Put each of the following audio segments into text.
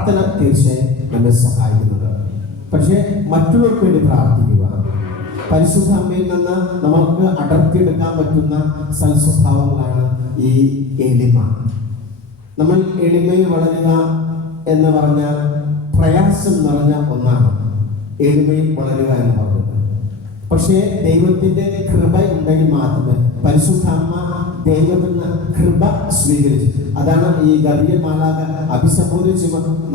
പ്രാർത്ഥന തീർച്ചയായും നമ്മെ സഹായിക്കുന്നുണ്ട്. പക്ഷേ മറ്റുള്ളവർക്ക് വേണ്ടി പ്രാർത്ഥിക്കുക. പരിശുദ്ധ അമ്മയിൽ നിന്ന് നമുക്ക് അടർത്തിയെടുക്കാൻ പറ്റുന്ന സൽസ്വഭാവങ്ങളാണ് ഈ എളിമ. നമ്മൾ എളിമയിൽ വളരുക എന്ന് പറഞ്ഞാൽ പ്രയാസം നിറഞ്ഞ ഒന്നാണ് എളിമയിൽ വളരുക എന്ന് പറഞ്ഞത്. പക്ഷേ ദൈവത്തിന്റെ കൃപ ഉണ്ടെങ്കിൽ മാത്രമേ പരിശുദ്ധ അമ്മ ദൈവത്തിൽ നിന്ന് കൃപ സ്വീകരിച്ചു. അതാണ് ഈ ഗബ്രിയേൽ മാലാഖ അഭിസംബോധിച്ച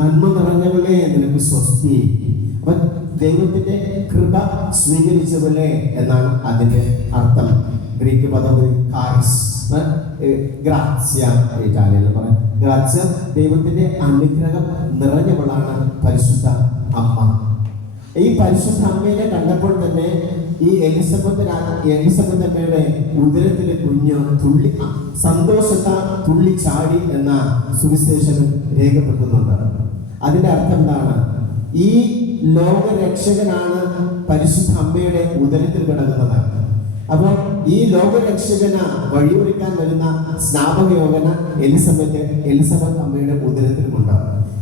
നന്മ നിറഞ്ഞവളെ നിനക്ക് സ്വസ്തി. അപ്പൊ ദൈവത്തിന്റെ കൃപ സ്വീകരിച്ചവളെ എന്നാണ് അതിന്റെ അർത്ഥം. ഗ്രീക്ക് പദം കാരിസ്, ഗ്രാസ്യ, ഇറ്റാലിയനിൽ പറയാം ഗ്രാസ്യ. ദൈവത്തിന്റെ അനുഗ്രഹം നിറഞ്ഞവളാണ് പരിശുദ്ധ അമ്മ. ഈ പരിശുദ്ധ അമ്മയെ കണ്ടപ്പോൾ തന്നെ ഈ എലിസബത്ത് അമ്മയുടെ ഉദരത്തിലെ കുഞ്ഞ് തുള്ളി സന്തോഷത്താൽ തുള്ളി ചാടി എന്ന സുവിശേഷകൻ രേഖപ്പെടുത്തുന്നുണ്ട്. അതിന്റെ അർത്ഥം എന്താണ്? ഈ ലോകരക്ഷകനാണ് പരിശുദ്ധ അമ്മയുടെ ഉദരത്തിൽ കിടക്കുന്നത്. അപ്പോൾ ഈ ലോകരക്ഷകന വഴിയൊരുക്കാൻ വരുന്ന സ്നാപകയോഗന എലിസബത്ത് അമ്മയുടെ ഉദരത്തിലുമുണ്ട്.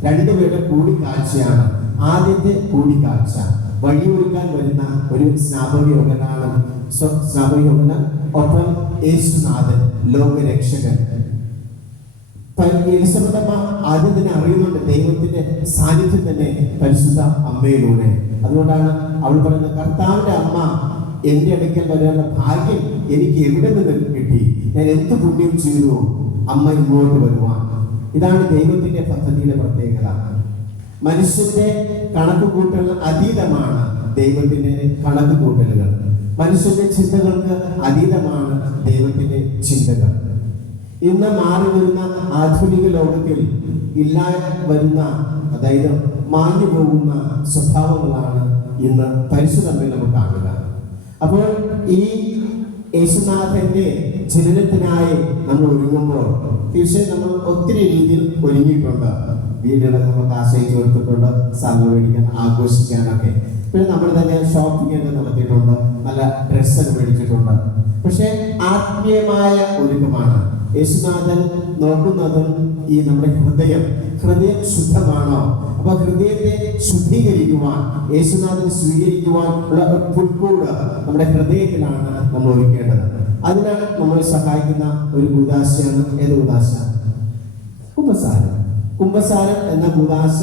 രണ്ടുപേരുടെ കൂടിക്കാഴ്ചയാണ് ആദ്യത്തെ കൂടിക്കാഴ്ച. വഴിയൊരുക്കാൻ വരുന്ന ഒരു സ്നാപകയോഗനാണ് സ്നാപകയോഗന, ഒപ്പം യേശുനാഥൻ ലോകരക്ഷകൻ. എലിസബത്ത് അമ്മ ആദ്യം തന്നെ അറിയുന്നുണ്ട് ദൈവത്തിന്റെ സാന്നിധ്യം തന്നെ പരിശുദ്ധ അമ്മയിലൂടെ. അതുകൊണ്ടാണ് അവൾ പറയുന്നത്, കർത്താവിന്റെ അമ്മ എന്റെ അടുക്കൽ വരാനുള്ള ഭാഗ്യം എനിക്ക് എവിടെ നിന്ന് കിട്ടി? ഞാൻ എന്ത് പുണ്യം ചെയ്തു അമ്മ ഇങ്ങോട്ട് വരുവാൻ? ഇതാണ് ദൈവത്തിന്റെ പദ്ധതിയുടെ പ്രത്യേകത. മനുഷ്യന്റെ കണക്കുകൂട്ടലുകൾ അതീതമാണ് ദൈവത്തിന്റെ കണക്കുകൂട്ടലുകൾ. മനുഷ്യന്റെ ചിന്തകൾക്ക് അതീതമാണ് ദൈവത്തിന്റെ ചിന്തകൾ. ഇന്ന് മാറി വരുന്ന ആധുനിക ലോകത്തിൽ വരുന്ന, അതായത് മാഞ്ഞു പോകുന്ന സ്വഭാവങ്ങളാണ് ഇന്ന് പരിശുദ്ധമായി നമുക്ക് കാണുക. അപ്പോൾ ഈ യേശുനാഥന്റെ ജനനത്തിനായി നമ്മൾ ഒരുങ്ങുമ്പോൾ തീർച്ചയായും നമ്മൾ ഒത്തിരി രീതിയിൽ ഒരുങ്ങിയിട്ടുണ്ട്. വീടുകളൊക്കെ നമുക്ക് ആശ്രയിച്ചു കൊടുത്തിട്ടുണ്ട്, സാധനം മേടിക്കാൻ, ആഘോഷിക്കാനൊക്കെ. പിന്നെ നമ്മൾ തന്നെ ഷോപ്പിംഗ് ഒക്കെ നടത്തിയിട്ടുണ്ട്, നല്ല ഡ്രസ്സൊക്കെ മേടിച്ചിട്ടുണ്ട്. പക്ഷെ ആത്മീയമായ ഒരുക്കമാണ് യേശുനാഥൻ നോക്കുന്നതും ഈ നമ്മുടെ ഹൃദയം ശുദ്ധമാണോ? അപ്പൊ ഹൃദയത്തെ ശുദ്ധീകരിക്കുവാൻ, യേശുനാഥൻ സ്വീകരിക്കുവാൻ ഉള്ള പുൽക്കൂട് നമ്മുടെ ഹൃദയത്തിലാണ് നമ്മൾ ഒരുക്കേണ്ടത്. അതിനാണ് നമ്മളെ സഹായിക്കുന്ന ഒരു കൂദാശയാണ്. ഏത് കൂദാശ? കുമ്പസാരം. കുമ്പസാരം എന്ന കൂദാശ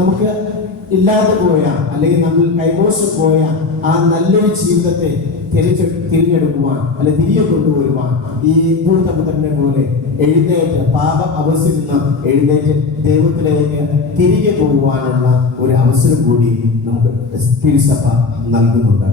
നമുക്ക് ഇല്ലാതെ പോയ, അല്ലെങ്കിൽ നമ്മൾ കൈമോശം പോയ ആ നല്ലൊരു ജീവിതത്തെ തിരിഞ്ഞെടുക്കുവാൻ, അല്ലെ തിരികെ കൊണ്ടുവരുവാൻ, ഈ ഭൂതപുത്രനെ പോലെ എഴുന്നേറ്റ് പാപ അവസ്ഥയിൽ നിന്ന് എഴുന്നേറ്റ് ദൈവത്തിലേക്ക് തിരികെ പോകുവാനുള്ള ഒരു അവസരം കൂടി നമുക്ക് തിരുസഭ നൽകുന്നുണ്ട്.